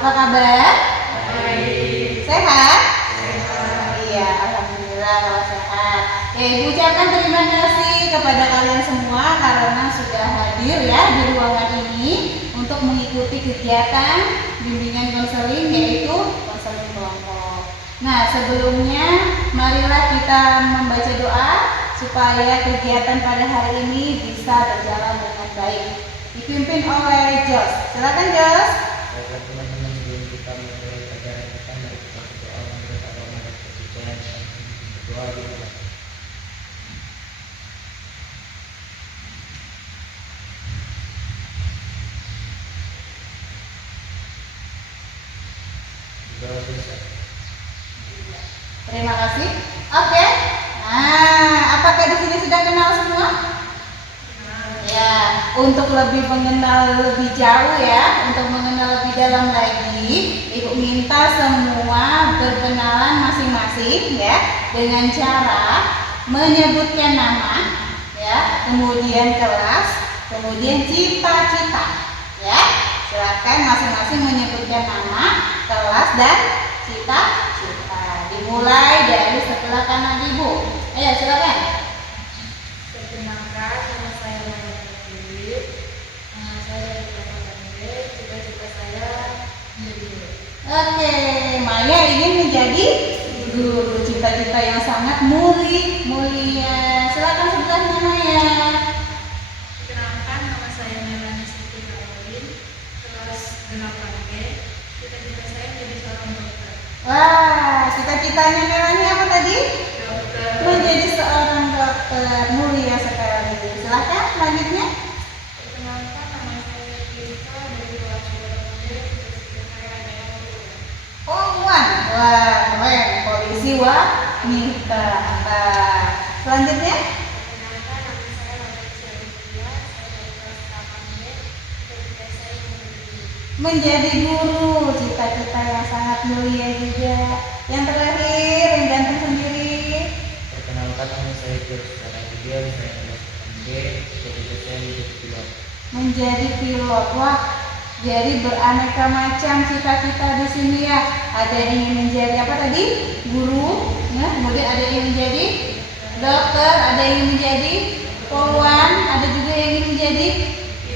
Apa kabar? Baik. Sehat? Sehat. Iya, alhamdulillah kalau sehat. Ya, Ibu ucapkan terima kasih kepada kalian semua karena sudah hadir ya di ruangan ini untuk mengikuti kegiatan bimbingan konseling yaitu konseling kelompok. Nah, sebelumnya marilah kita membaca doa supaya kegiatan pada hari ini bisa berjalan dengan baik. Dipimpin oleh Jos. Silakan Jos. Baiklah teman-teman, sebelum kita mulai pelajaran kita, mari kita berdoa menurut agama dan kepercayaan kita. Berdoa dulu. Berdoa bisa. Terima kasih. Oke. Nah, apakah di sini sudah kenal semua? Ya, untuk lebih mengenal lebih jauh ya, untuk mengenal lebih dalam lagi, Ibu minta semua berkenalan masing-masing ya dengan cara menyebutkan nama ya, kemudian kelas, kemudian cita-cita ya. Silakan masing-masing menyebutkan nama, kelas dan cita-cita. Dimulai dari sebelah kanan Ibu. Ayo silakan. Perkenalkan, nama saya Maya Putri. Saya dari kelas 8B. Cita-cita saya menjadi guru. Oke, Maya ingin menjadi guru, cita-cita yang sangat mulia. Silakan sebelahnya Maya. Perkenalkan, nama saya Melani Siti Karolin. Kelas 8B. Cita-cita saya menjadi seorang dokter. Wah, cita-citanya Melani apa tadi? Dokter. Menjadi seorang dokter, mulia sekali. Silakan selanjutnya. Perkenalkan, nama saya Tirta dari kelas 8B. Cita-cita saya adalah guru. Polwan, wah keren, polisi wanita. Nah, selanjutnya. Perkenalkan, nama saya Lorencia Lutfia. Saya dari kelas 8B. Cita-cita saya menjadi guru. Menjadi guru, cita-cita yang sangat mulia juga. Yang terakhir, yang ganteng sendiri. Perkenalkan, nama saya George Saradian, saya kelas 8B. Cita-cita saya menjadi pilot. Menjadi pilot, wah. Jadi beraneka macam cita-cita di sini ya. Ada yang ingin menjadi apa tadi? Guru, ya. Kemudian ada yang ingin menjadi dokter, ada yang ingin menjadi polwan, ada juga yang ingin menjadi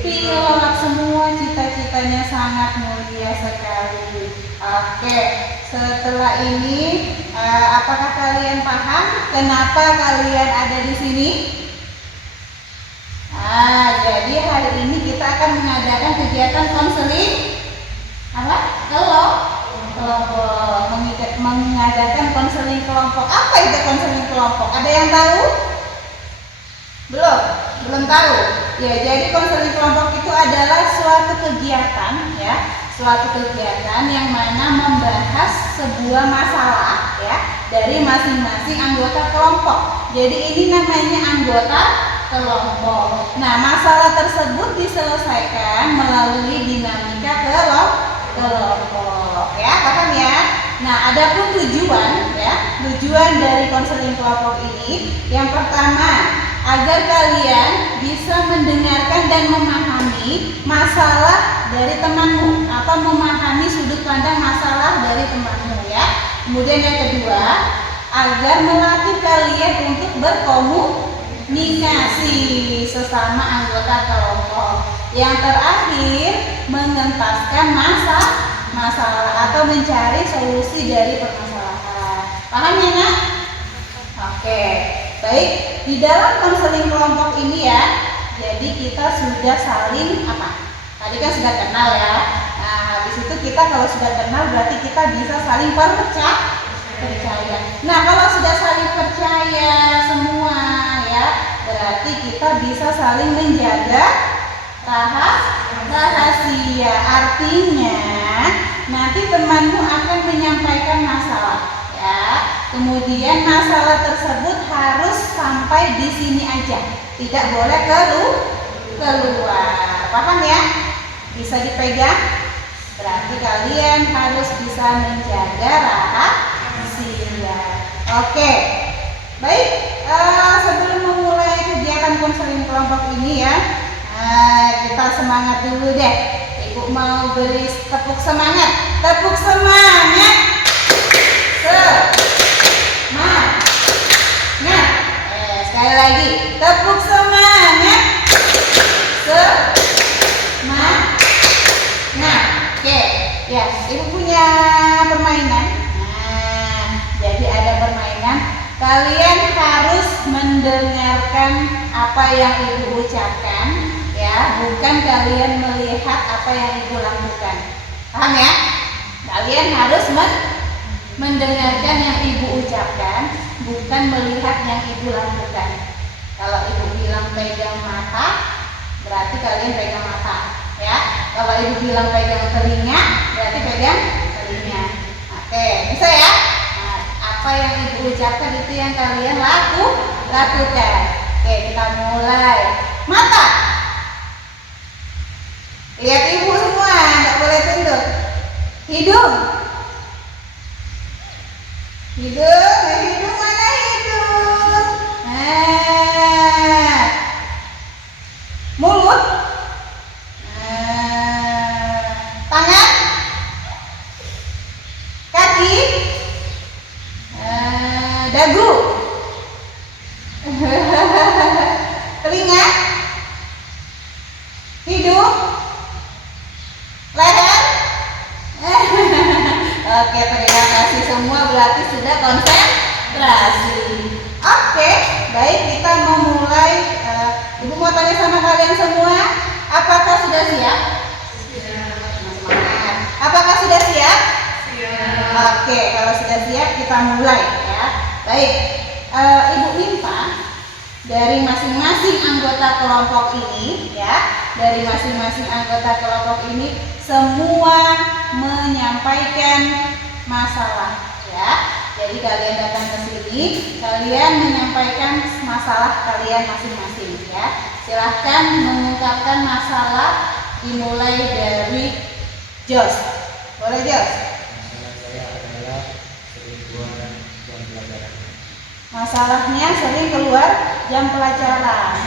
pilot. Semua cita-citanya sangat mulia sekali. Oke, setelah ini apakah kalian paham kenapa kalian ada di sini? Jadi hari ini kita akan mengadakan kegiatan konseling apa? Kelompok. Mengadakan konseling kelompok. Apa itu konseling kelompok? Ada yang tahu? Belum tahu. Ya, jadi konseling kelompok itu adalah suatu kegiatan ya, suatu kegiatan yang mana membahas sebuah masalah ya dari masing-masing anggota kelompok. Jadi ini namanya anggota kelompok. Nah, masalah tersebut diselesaikan melalui dinamika kelompok. Ya, paham ya? Nah, adapun tujuan ya, tujuan dari konseling kelompok ini yang pertama agar kalian bisa mendengarkan dan memahami masalah dari temanmu atau memahami sudut pandang masalah dari temanmu ya. Kemudian yang kedua, agar melatih kalian untuk berkomunikasi sesama anggota kelompok. Yang terakhir, mengentaskan masalah atau mencari solusi dari permasalahan. Paham ya, Nak? Oke. Baik, di dalam konseling kelompok ini ya, jadi kita sudah saling apa? Tadi kan sudah kenal ya. Nah, habis itu kita kalau sudah kenal berarti kita bisa saling percaya. Nah, kalau sudah saling percaya semua ya, berarti kita bisa saling menjaga rahasia. Artinya, nanti temanmu akan menyampaikan masalah ya. Kemudian masalah tersebut harus sampai di sini aja, tidak boleh keluar. Paham ya? Bisa dipegang? Berarti kalian harus bisa menjaga rahasia. Oke, baik. Sebelum memulai kegiatan konseling kelompok ini ya, kita semangat dulu deh. Ibu mau beri tepuk semangat. Tepuk semangat. Semangat. Sekali lagi. Tepuk semangat. Semangat. Oke. Ya, Ibu punya permainan. Nah, jadi ada permainan. Kalian harus mendengarkan apa yang Ibu ucapkan, ya, bukan kalian melihat apa yang Ibu lakukan. Paham ya? Kalian harus mendengarkan yang Ibu ucapkan, bukan melihat yang Ibu lakukan. Kalau Ibu bilang pegang mata, berarti kalian pegang mata, ya. Kalau Ibu bilang pegang telinga, berarti pegang telinga. Oke, bisa ya? Nah, apa yang Ibu ucapkan itu yang kalian lakukan. Oke, kita mulai. Mata. Lihat Ibu semua, nggak boleh tunduk. Hidung. Hidung mana hidung? Nah. Mulut. Nah. Tangan. Kaki. Dagu. Telinga. Hidung. Leher. Oke, terima kasih semua, berarti sudah konsentrasi. Oke, baik, kita mau mulai. Ibu mau tanya sama kalian semua, apakah sudah siap? Semangat. Apakah sudah siap? Oke, kalau sudah siap kita mulai ya. Baik, Ibu minta dari masing-masing anggota kelompok ini, ya, dari masing-masing anggota kelompok ini semua menyampaikan masalah, ya. Jadi kalian datang ke sini, kalian menyampaikan masalah kalian masing-masing, ya. Silahkan mengungkapkan masalah, dimulai dari Jos. Boleh Jos? Masalah saya adalah sering keluar jam pelajaran. Masalahnya sering keluar jam pelajaran.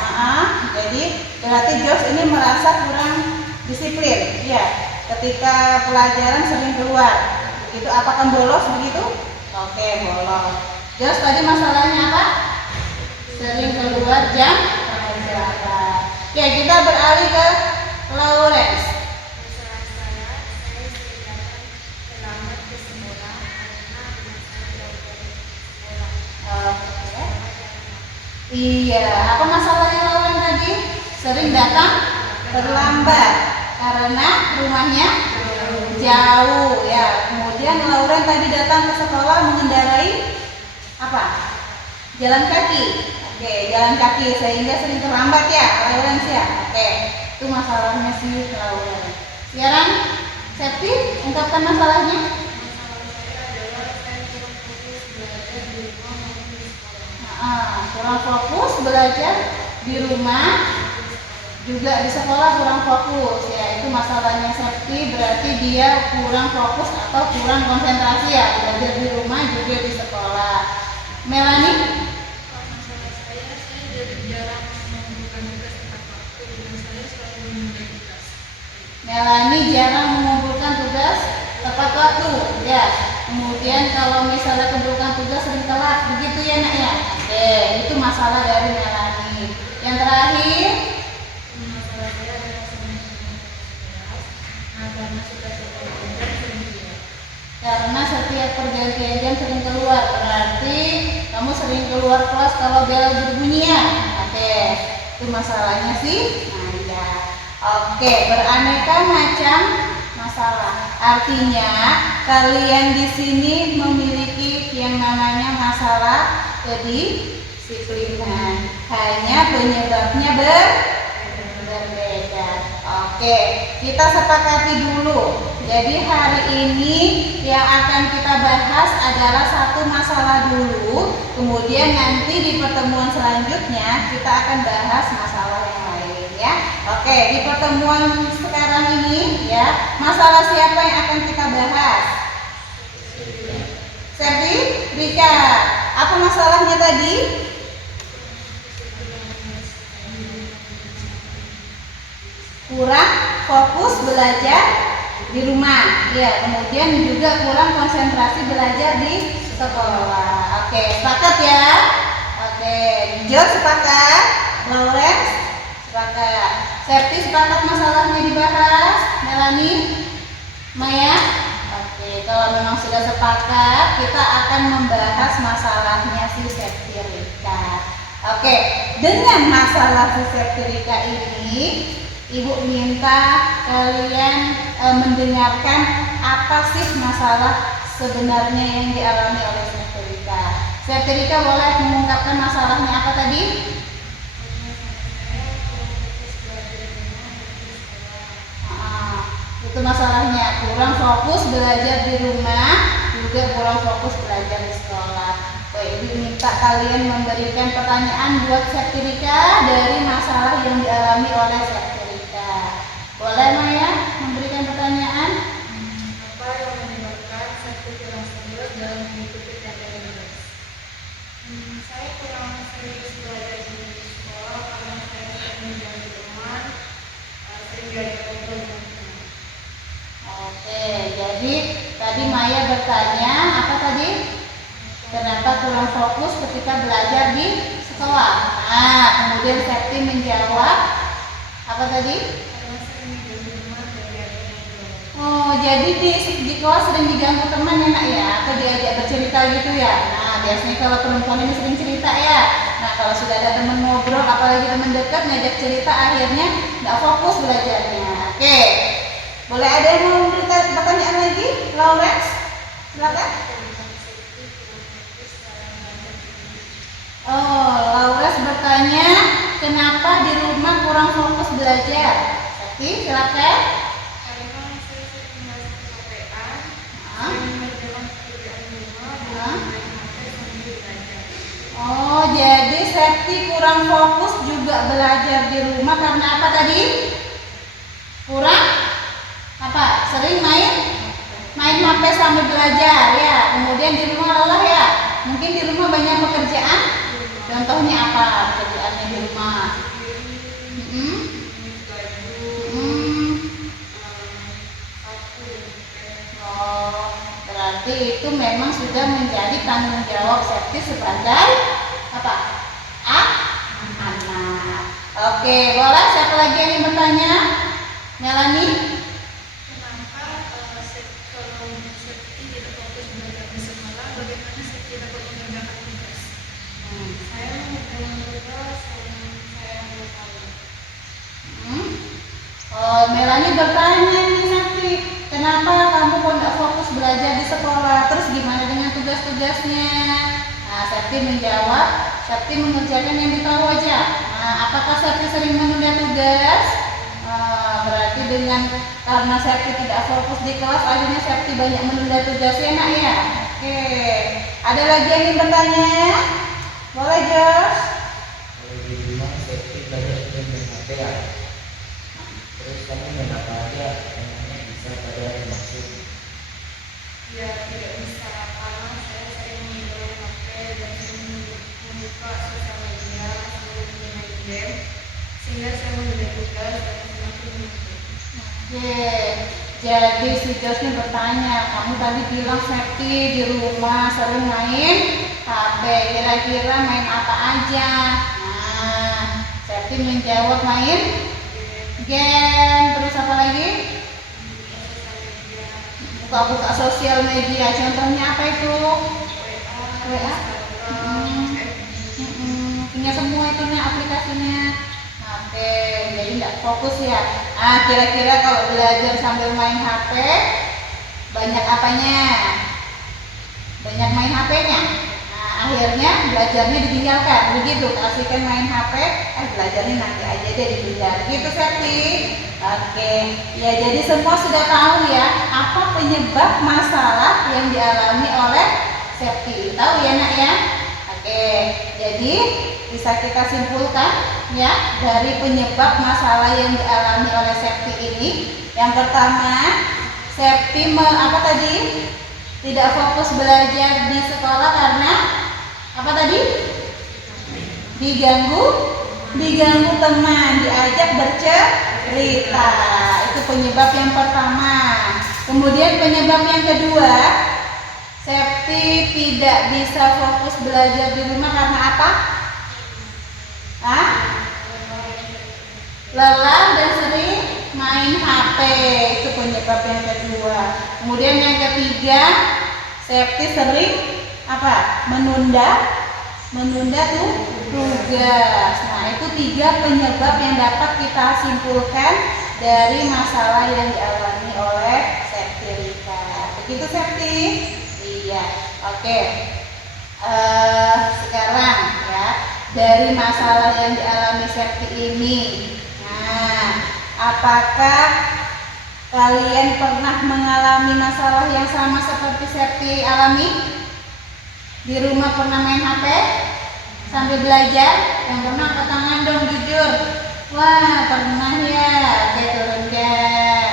Jadi berarti Jos ini merasa kurang disiplin, ya. Ketika pelajaran sering keluar, itu apakah bolos begitu? Oke, bolos. Jos tadi masalahnya apa? Sering keluar jam pelajaran. Oke, kita beralih ke Lawrence. Masalah saya sering datang terlambat ke sekolah karena rumah saya jauh dari sekolah. Oke. Iya, apa masalahnya Lawrence tadi? Sering datang terlambat karena rumahnya jauh, ya. Kemudian Lauren tadi datang ke sekolah mengendarai apa? Jalan kaki. Oke, jalan kaki sehingga sering terlambat ya, Lauren ya. Oke, itu masalahnya si Lauren. Sekarang Septi, ungkapkan masalahnya. Masalah saya adalah saya kurang fokus belajar di rumah maupun di sekolah. Kurang fokus belajar di rumah, juga di sekolah kurang fokus, ya. Itu masalahnya Septi, berarti dia kurang fokus atau kurang konsentrasi, ya, belajar di rumah juga di sekolah. Melanie? Masalah saya jadi jarang mengumpulkan tugas tepat waktu dan saya selalu menunda tugas. Melanie jarang mengumpulkan tugas tepat waktu, ya. Kemudian kalau misalnya kumpulkan tugas sering telat, begitu ya nak ya. Oke, itu masalah dari Melanie. Yang terakhir, Masalah saya adalah sering karena sudah terlalu sering keluar. karena setiap pergantian jam sering keluar, berarti kamu sering keluar kelas kalau bel berbunyi ya. Oke, itu masalahnya sih. Nah, ya. Oke, beraneka macam masalah. Artinya kalian di sini memiliki yang namanya masalah kedisiplinan. Hanya penyebabnya berbeda. Oke, kita sepakati dulu. Jadi hari ini yang akan kita bahas adalah satu masalah dulu. Kemudian nanti di pertemuan selanjutnya kita akan bahas masalah yang lain, ya. Oke, di pertemuan sekarang ini, ya, masalah siapa yang akan kita bahas? Septi, Rika. Apa masalahnya tadi? Kurang fokus belajar di rumah. Ya, kemudian juga kurang konsentrasi belajar di sekolah. Oke, sepakat ya? Oke, George sepakat, Lawrence sepakat, Septi sepakat masalahnya dibahas, Melanie, Maya. Oke, kalau memang sudah sepakat, kita akan membahas masalahnya si Septi Rika. Oke, dengan masalah si Septi Rika ini, Ibu minta kalian mendengarkan apa sih masalah sebenarnya yang dialami oleh Septi Rika. Septi Rika boleh mengungkapkan masalahnya apa tadi? Itu masalahnya, kurang fokus belajar di rumah, juga kurang fokus belajar di sekolah. Ibu minta kalian memberikan pertanyaan buat Septi Rika dari masalah yang dialami oleh Septi Rika. Boleh Maya memberikan pertanyaan? Apa yang menyebabkan Septi kurang serius dalam mengikuti pelajaran tugas? Saya kurang serius belajar di sekolah karena saya sering menjadi teman, sering diajak ngobrol dengan teman. Oke, jadi tadi Maya bertanya apa tadi? Kenapa kurang fokus ketika belajar di sekolah? Nah, kemudian Septi menjawab apa tadi? Karena sering menjadi teman dan diajak ngobrol. Oh, jadi di kelas sering diganggu teman ya nak ya? Atau diajak bercerita gitu ya? Nah, biasanya kalau perempuan ini sering cerita ya. Nah, kalau sudah ada teman ngobrol, apalagi teman dekat ngajak cerita, akhirnya nggak fokus belajarnya. Oke, boleh ada yang mau memberikan pertanyaan lagi? Lawrence, silakan. Oh, Lawrence bertanya, kenapa di rumah kurang fokus belajar? Tapi silakan. Karena saya sering merasa kecapean, sering mengerjakan pekerjaan rumah, dan main HP sambil belajar. Oh, jadi Septi kurang fokus juga belajar di rumah karena apa tadi? Kurang apa? Sering main HP sambil belajar ya. Kemudian di rumah lelah ya. Mungkin di rumah banyak pekerjaan. Contohnya apa pekerjaannya di rumah? Oh, berarti itu memang sudah menjadi tanggung jawab Septi sebagai apa? Anak. Oke, boleh siapa lagi yang ingin bertanya? Melanie? Kenapa kalau Septi tidak fokus belajar di sekolah, bagaimana Septi dapat mengerjakan tugas? Saya mengerjakan tugas yang saya mau tahu. Oh, Melanie bertanya nih Septi, kenapa kamu kok nggak fokus belajar di sekolah? Terus gimana dengan tugas-tugasnya? Nah, Septi menjawab, Septi mengerjakan yang ditahu aja. Nah, apakah Septi sering menunda tugas? Berarti karena Septi tidak fokus di kelas, akhirnya Septi banyak menunda tugasnya nak ya. Oke, ada lagi yang ingin bertanya? Boleh Josh? Kalau di rumah Septi belajar dengan HP ya. Terus kamu main apa aja? Emangnya bisa pada masuk? Ya tidak bisa karena saya sering menggunakan HP dan sering membuka sosial media, selalu bermain game, sehingga saya menunda tugas dan semakin menunggu. Oke, jadi si Joshnya bertanya, kamu tadi bilang Septi di rumah sering main HP, kira-kira main apa aja? Nah, Septi menjawab main game, terus apa lagi? Buka-buka sosial media, contohnya apa itu? WA? Punya semua itunya aplikasinya. Oke, jadi nggak fokus ya. Ah, kira-kira kalau belajar sambil main HP, banyak apanya? Banyak main HP-nya. Nah, akhirnya belajarnya ditinggalkan. Begitu, kasihkan main HP, belajarnya nanti aja deh ditinggal. Gitu Septi. Oke, ya jadi semua sudah tahu ya apa penyebab masalah yang dialami oleh Septi. Tahu ya nak ya? Oke, jadi bisa kita simpulkan ya dari penyebab masalah yang dialami oleh Septi ini. Yang pertama, Septi apa tadi? Tidak fokus belajar di sekolah karena apa tadi? Diganggu teman, diajak bercerita. Itu itu penyebab yang pertama. Kemudian penyebab yang kedua, Septi tidak bisa fokus belajar di rumah karena apa? Hah? Lelah dan sering main HP, itu penyebab yang kedua. Kemudian yang ketiga, Septi sering apa? Menunda tugas. Nah, itu 3 penyebab yang dapat kita simpulkan dari masalah yang dialami oleh Septi Rika. Begitu Septi? Iya. Oke. Sekarang ya, dari masalah yang dialami Septi ini. Nah, apakah kalian pernah mengalami masalah yang sama seperti Septi alami? Di rumah pernah main HP sambil belajar? Yang pernah angkat tangan dong, jujur. Wah, pernah ya. Oke, turunkan.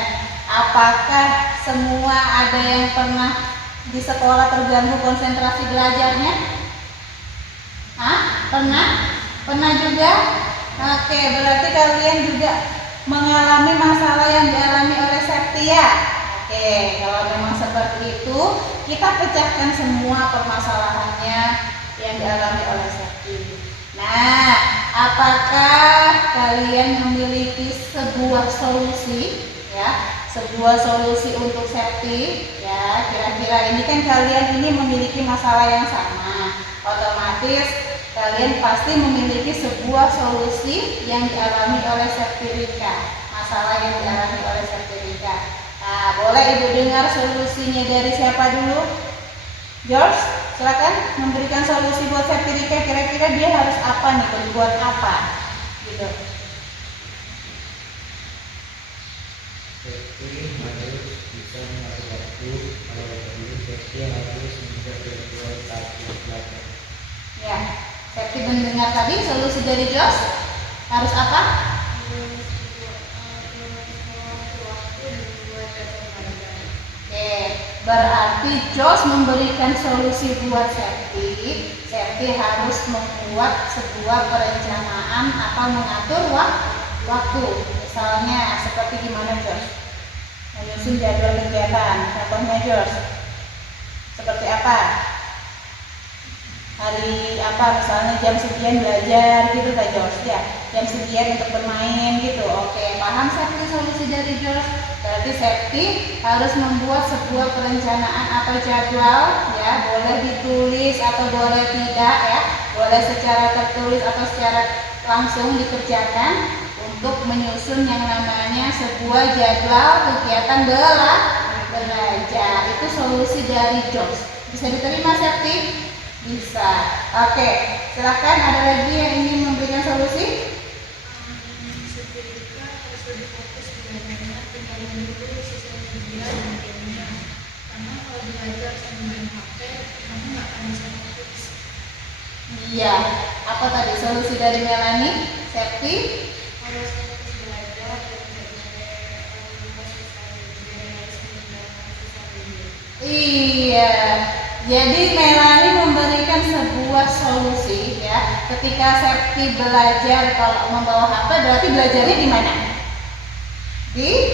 Apakah semua ada yang pernah di sekolah terganggu konsentrasi belajarnya? Hah? Pernah? Pernah juga? Oke, berarti kalian juga mengalami masalah yang dialami oleh Septi ya? Oke, kalau memang seperti itu, kita pecahkan semua permasalahannya yang dialami oleh Septi. Nah, apakah kalian memiliki sebuah solusi ya? Sebuah solusi untuk Septi ya, kira-kira ini kan kalian ini memiliki masalah yang sama, otomatis kalian pasti memiliki sebuah solusi yang dialami oleh Septi Rika, masalah yang dialami oleh Septi Rika. Nah, boleh Ibu dengar solusinya dari siapa dulu? George, silakan memberikan solusi buat Septi Rika, kira-kira dia harus apa nih, berbuat apa gitu. Septi harus bisa mengatur waktu. Kalau perlu Septi harus menjaga jadwal saat belajar. Ya, Septi mendengar tadi solusi dari George harus apa? Oke, berarti George memberikan solusi buat Septi. Septi harus membuat sebuah perencanaan atau mengatur waktu. Misalnya seperti gimana George? Menyusun jadwal kegiatan. Contohnya George, seperti apa? Hari apa misalnya jam sekian belajar gitu Kak George ya, jam sekian untuk bermain gitu. Oke, paham Septi solusi dari George? Berarti Septi harus membuat sebuah perencanaan atau jadwal ya, boleh ditulis atau boleh tidak ya, boleh secara tertulis atau secara langsung dikerjakan untuk menyusun yang namanya sebuah jadwal kegiatan belajar. Itu solusi dari George. Bisa diterima Septi? Bisa. Oke, silakan ada lagi yang ingin memberikan solusi? Septi Rika harus lebih fokus belajarnya, tinggalin dulu sosial media dan gamenya. Karena kalau belajar sambil main HP, kamu nggak akan bisa fokus. Iya. Apa tadi solusi dari Melanie? Septi? Harus fokus belajar dan tidak boleh buka sosial media, harus meninggalkan sosial media. Iya. Jadi Melanie memberikan sebuah solusi ya. Ketika Septi belajar kalau membawa HP, berarti belajarnya di mana? Di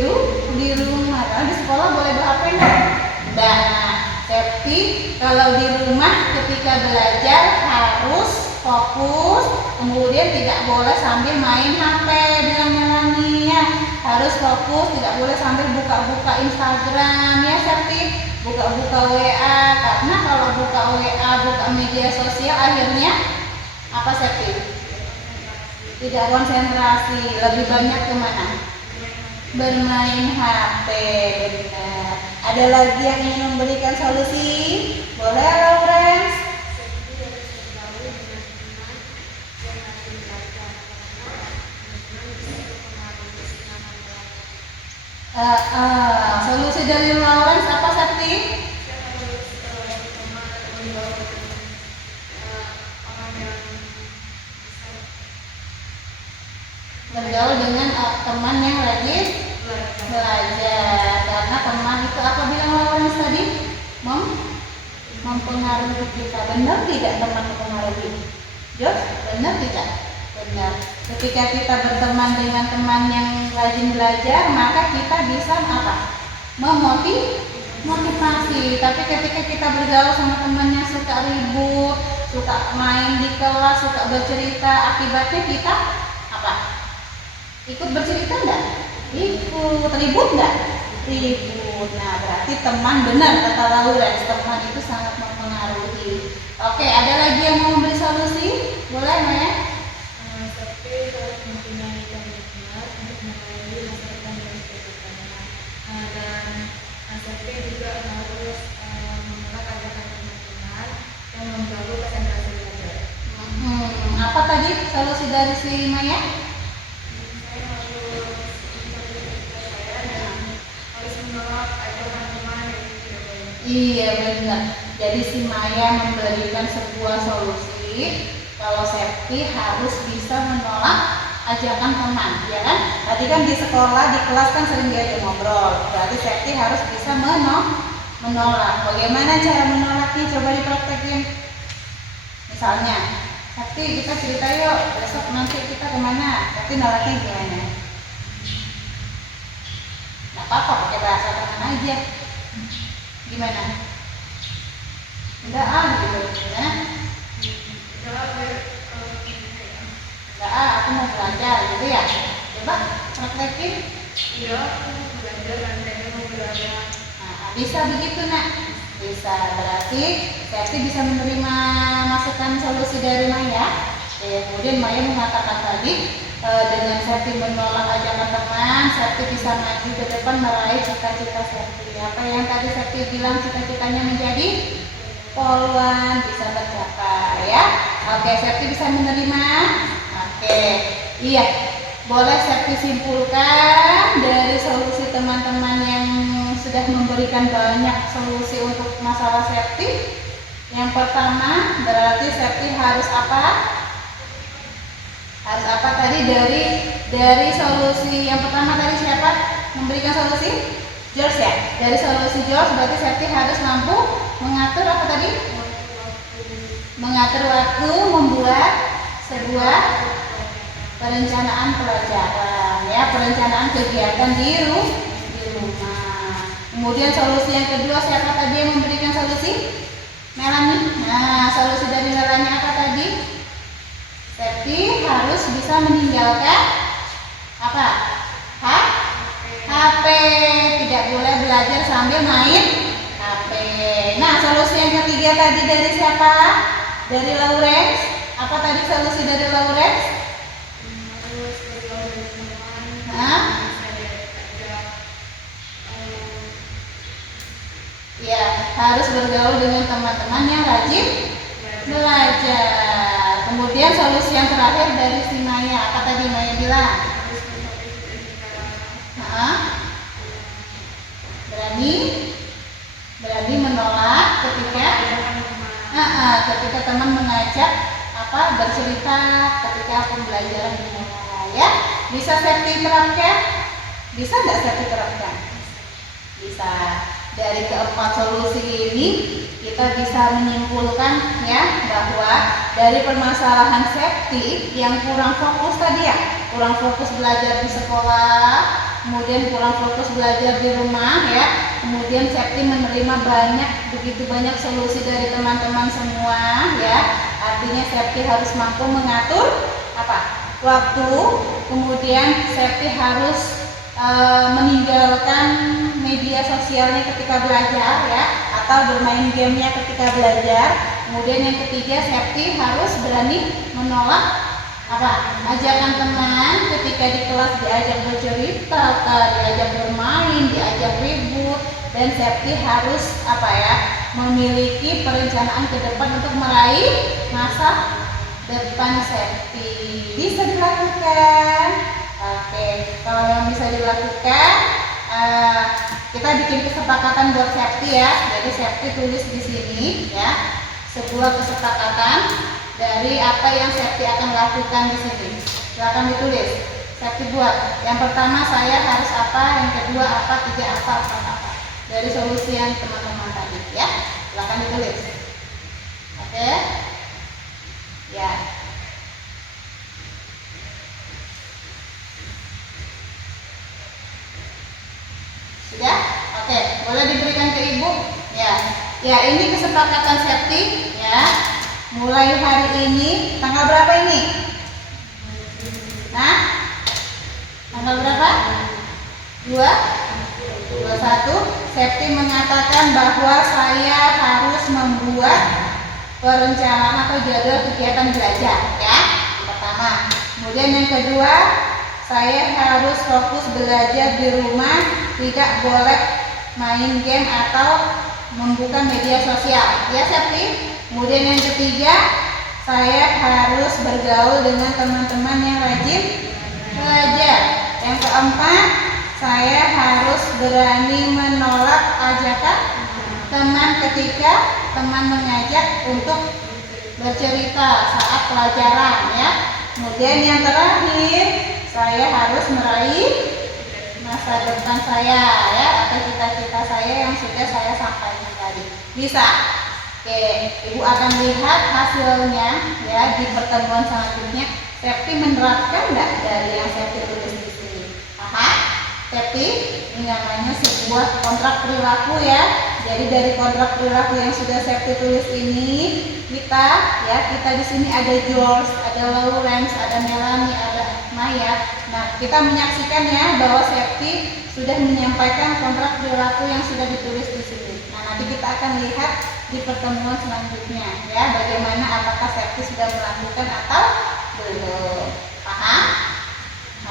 rumah. Karena di sekolah boleh bawa HP enggak? Nah, Septi kalau di rumah ketika belajar harus fokus, kemudian tidak boleh sambil main HP, bilang Melanie ya. Harus fokus, tidak boleh sambil buka-buka Instagram ya Septi. Buka-buka WA, karena kalau buka WA, buka media sosial akhirnya apa Septi? Tidak konsentrasi, lebih banyak kemana? Bermain HP, benar. Ada lagi yang ingin memberikan solusi? Boleh Lawrence? Septi harus bergaul dengan teman yang rajin belajar, karena teman bisa mempengaruhi semangat belajar. Solusi dari Lawrence apa Septi? Saya harus berteman bergaul dengan orang yang bisa Bergaul dengan teman yang rajin belajar, karena teman itu apa bilang Lawrence tadi? Mempengaruhi kita. Benar tidak teman mempengaruhi? Jos, benar tidak? Benar. Ketika kita berteman dengan teman yang rajin belajar, maka kita bisa apa? Memotivasi. Tapi ketika kita bergaul sama temannya suka ribut, suka main di kelas, suka bercerita, akibatnya kita apa? Ikut bercerita enggak? Ikut. Ribut enggak? Ribut. Nah, berarti teman, benar kata Lawrence, teman itu sangat mempengaruhi. Oke, ada lagi yang mau memberi solusi? Boleh, Maya? Tapi harus mempunyai komitmen untuk melayani masa depan dari kehidupannya. Dan Sakti juga harus menolak ajakan teman-teman yang mengganggu konsentrasi belajar. Apa tadi solusi dari si Maya? Saya harus mencoba saya dan harus menolak ajakan teman yang tidak baik. Iya, benar. Jadi si Maya memberikan sebuah solusi kalau Septi harus bisa menolak ajakan teman, ya kan? Tadi kan di sekolah, di kelas kan sering diajak ngobrol. Berarti Septi harus bisa menolak. Bagaimana cara menolaknya? Coba dipraktekin. Misalnya, Septi kita cerita yuk, besok nanti kita kemana? Septi nolaknya gimana? Gak apa-apa, pakai bahasa teman aja. Gimana? Enggak gitu ya. Enggak aku mau belajar gitu ya. Coba praktekin. Iya, aku belajar dan saya mau belajar. Nah, bisa begitu nak. Bisa, berarti Septi bisa menerima masukan solusi dari Maya. Kemudian Maya mengatakan tadi dengan Septi menolak ajakan teman, Septi bisa maju ke depan meraih cita-cita Septi. Apa yang tadi Septi bilang cita-citanya menjadi poluan bisa tercapai ya. Oke, Septi bisa menerima. Oke, iya. Boleh Septi simpulkan dari solusi teman-teman yang sudah memberikan banyak solusi untuk masalah Septi. Yang pertama, berarti Septi harus apa? Harus apa tadi dari solusi yang pertama tadi siapa memberikan solusi? George ya. Dari solusi George berarti Septi harus mampu mengatur apa tadi? Mengatur waktu, membuat sebuah perencanaan pelajaran ya, perencanaan kegiatan di rumah. Kemudian solusi yang kedua siapa tadi yang memberikan solusi? Melanie. Nah, solusi dari Melanie apa tadi? Septi harus bisa meninggalkan apa? HP. Tidak boleh belajar sambil main HP. Nah, solusi yang ketiga tadi dari siapa? Dari Lawrence. Apa tadi solusi dari Lawrence? Harus bergaul dengan teman. Ya, harus bergaul dengan teman-teman yang rajin belajar. Kemudian solusi yang terakhir dari si Maya, apa tadi Maya bilang? Berani menolak ketika teman mengajak bercerita ketika pembelajaran dimulai ya. Bisa Septi terapkan? Bisa nggak Septi terapkan? Bisa. Dari keempat solusi ini kita bisa menyimpulkan ya bahwa dari permasalahan Septi yang kurang fokus tadi ya, kurang fokus belajar di sekolah, kemudian kurang fokus belajar di rumah ya, kemudian Septi menerima begitu banyak solusi dari teman-teman semua ya. Artinya Septi harus mampu mengatur waktu, kemudian Septi harus meninggalkan media sosialnya ketika belajar ya, atau bermain gamenya ketika belajar. Kemudian yang ketiga, Septi harus berani menolak ajakan teman ketika di kelas diajak bercerita, diajak bermain, diajak ribut. Dan Septi harus memiliki perencanaan ke depan untuk meraih masa depan Septi. Bisa dilakukan. Oke, kalau yang bisa dilakukan, kita bikin kesepakatan buat Septi ya. Jadi Septi tulis di sini ya, sebuah kesepakatan dari apa yang Septi akan lakukan di sini. Silakan ditulis. Septi buat. Yang pertama saya harus apa, yang kedua apa, tiga apa. Dari solusi yang teman-teman tadi ya. Silakan ditulis. Oke. Ya. Sudah? Oke, boleh diberikan ke ibu. Ya, ya ini kesepakatan Septi. Ya, mulai hari ini tanggal berapa ini? Nah, tanggal berapa? 21. Septi mengatakan bahwa saya harus membuat perencanaan atau jadwal kegiatan belajar, ya. Yang pertama. Kemudian yang kedua, saya harus fokus belajar di rumah, tidak boleh main game atau membuka media sosial, ya Septi. Kemudian yang ketiga, saya harus bergaul dengan teman-teman yang rajin belajar. Yang keempat, saya harus berani menolak ajakan teman ketika teman mengajak untuk bercerita saat pelajaran, ya. Kemudian yang terakhir, saya harus meraih masa depan saya, ya, atau cita-cita saya yang sudah saya sampaikan tadi. Bisa? Oke, ibu akan lihat hasilnya, ya, di pertemuan selanjutnya. Septi menerapkan enggak dari yang Septi tulis di sini? Paham? Septi, ini namanya sebuah kontrak perilaku, ya. Jadi dari kontrak perilaku yang sudah Septi tulis ini, kita di sini ada George, ada Lawrence, ada Melanie, ada Maya. Nah, kita menyaksikan, ya, bahwa Septi sudah menyampaikan kontrak perilaku yang sudah ditulis di sini. Nah, nanti kita akan lihat di pertemuan selanjutnya, ya, bagaimana apakah Septi sudah melakukan atau belum. Paham?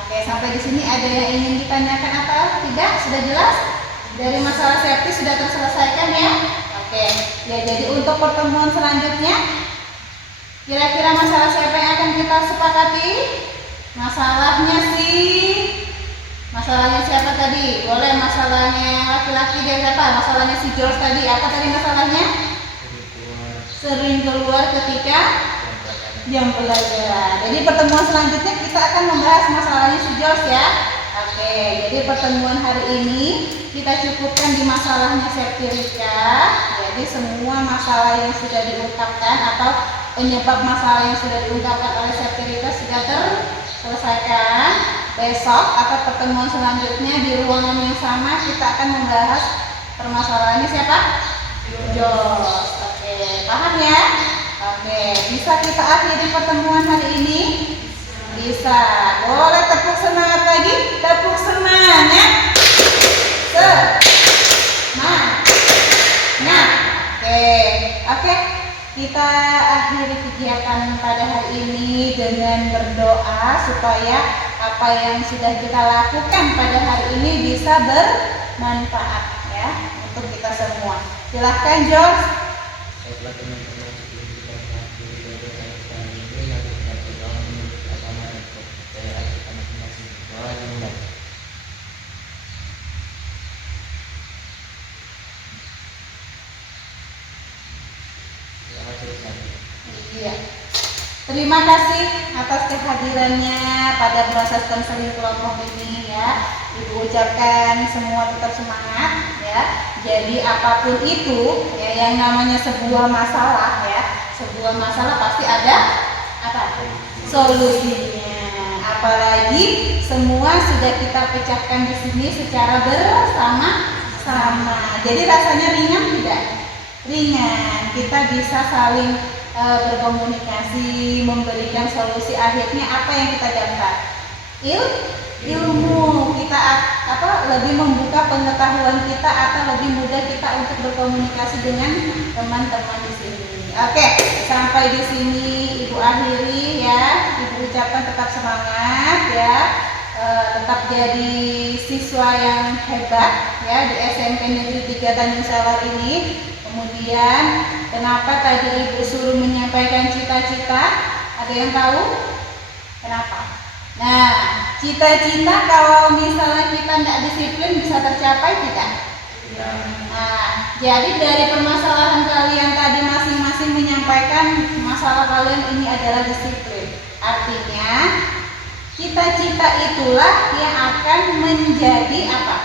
Oke, sampai di sini ada yang ingin ditanyakan atau tidak? Sudah jelas? Dari masalah Septi sudah terselesaikan, ya? Oke, ya, jadi untuk pertemuan selanjutnya, kira-kira masalah siapa yang akan kita sepakati? Masalahnya siapa tadi? Boleh masalahnya laki-laki dia siapa? Masalahnya si George tadi. Apa tadi masalahnya? Sering keluar ketika jam pelajaran. Jadi pertemuan selanjutnya kita akan membahas masalahnya si George, ya. Oke, jadi pertemuan hari ini kita cukupkan di masalahnya Septi Rika. Jadi semua masalah yang sudah diungkapkan atau penyebab masalah yang sudah diungkapkan oleh Septi Rika sudah terselesaikan. Besok atau pertemuan selanjutnya di ruangan yang sama kita akan membahas permasalahannya siapa? George. Oke, paham, ya? Oke, bisa kita akhiri pertemuan hari ini? Bisa. Boleh tepuk semangat lagi? Tepuk semangat. Semangat. Oke. Kita akhiri kegiatan pada hari ini dengan berdoa supaya apa yang sudah kita lakukan pada hari ini bisa bermanfaat, ya, untuk kita semua. Silahkan, George. Baiklah teman-teman, sebelum kita mengakhiri pelajaran kita hari ini, mari kita berdoa menurut agama dan kepercayaan kita masing-masing. Doa dimulai. Iya. Terima kasih atas kehadirannya pada proses konseling kelompok ini, ya. Ibu ucapkan semua tetap semangat, ya. Jadi apapun itu, ya, yang namanya sebuah masalah, ya, sebuah masalah pasti ada apa? Solusinya. Apalagi semua sudah kita pecahkan di sini secara bersama-sama. Jadi rasanya ringan tidak? Ringan. Kita bisa saling berkomunikasi, memberikan solusi. Akhirnya apa yang kita dapat? Ilmu. Kita lebih membuka pengetahuan kita atau lebih mudah kita untuk berkomunikasi dengan teman-teman di sini. Oke, sampai di sini Ibu akhiri, ya. Ibu ucapkan tetap semangat, ya. Tetap jadi siswa yang hebat, ya, di SMP Negeri 3 Tanjung Salor ini. Kemudian kenapa tadi Ibu suruh menyampaikan cita-cita? Ada yang tahu? Kenapa? Nah, cita-cita kalau misalnya kita tidak disiplin bisa tercapai tidak? Nah, jadi dari permasalahan kalian tadi masing-masing menyampaikan masalah kalian ini adalah disiplin. Artinya cita-cita itulah yang akan menjadi apa?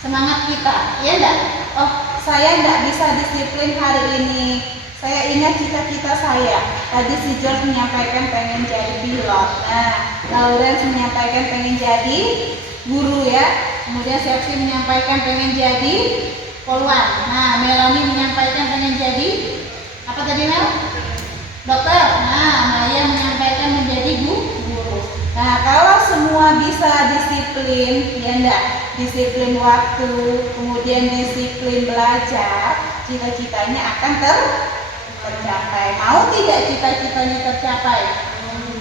Semangat kita, ya enggak? Oh, saya enggak bisa disiplin hari ini. Saya ingat cita-cita saya. Tadi si George menyampaikan pengen jadi pilot. Nah, Lawrence menyampaikan pengen jadi guru ya. Kemudian Septi menyampaikan pengen jadi poluan. Nah, Melani menyampaikan pengen jadi apa tadi Mel? Dokter. Nah, Maya menyampaikan menjadi guru. Nah, kalau semua bisa disiplin, ya enggak? Disiplin waktu, kemudian disiplin belajar, cita-citanya akan tercapai. Mau tidak cita-citanya tercapai?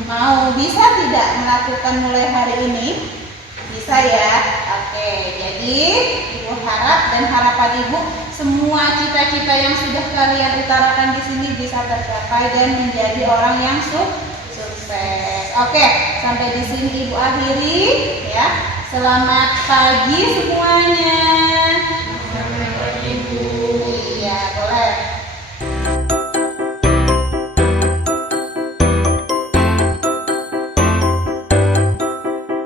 Mau. Bisa tidak melakukan mulai hari ini? Bisa ya. Oke, jadi Ibu harap dan harapan Ibu semua cita-cita yang sudah kalian utarakan di sini bisa tercapai dan menjadi orang yang sukses. Oke, sampai di sini Ibu akhiri ya. Selamat pagi semuanya.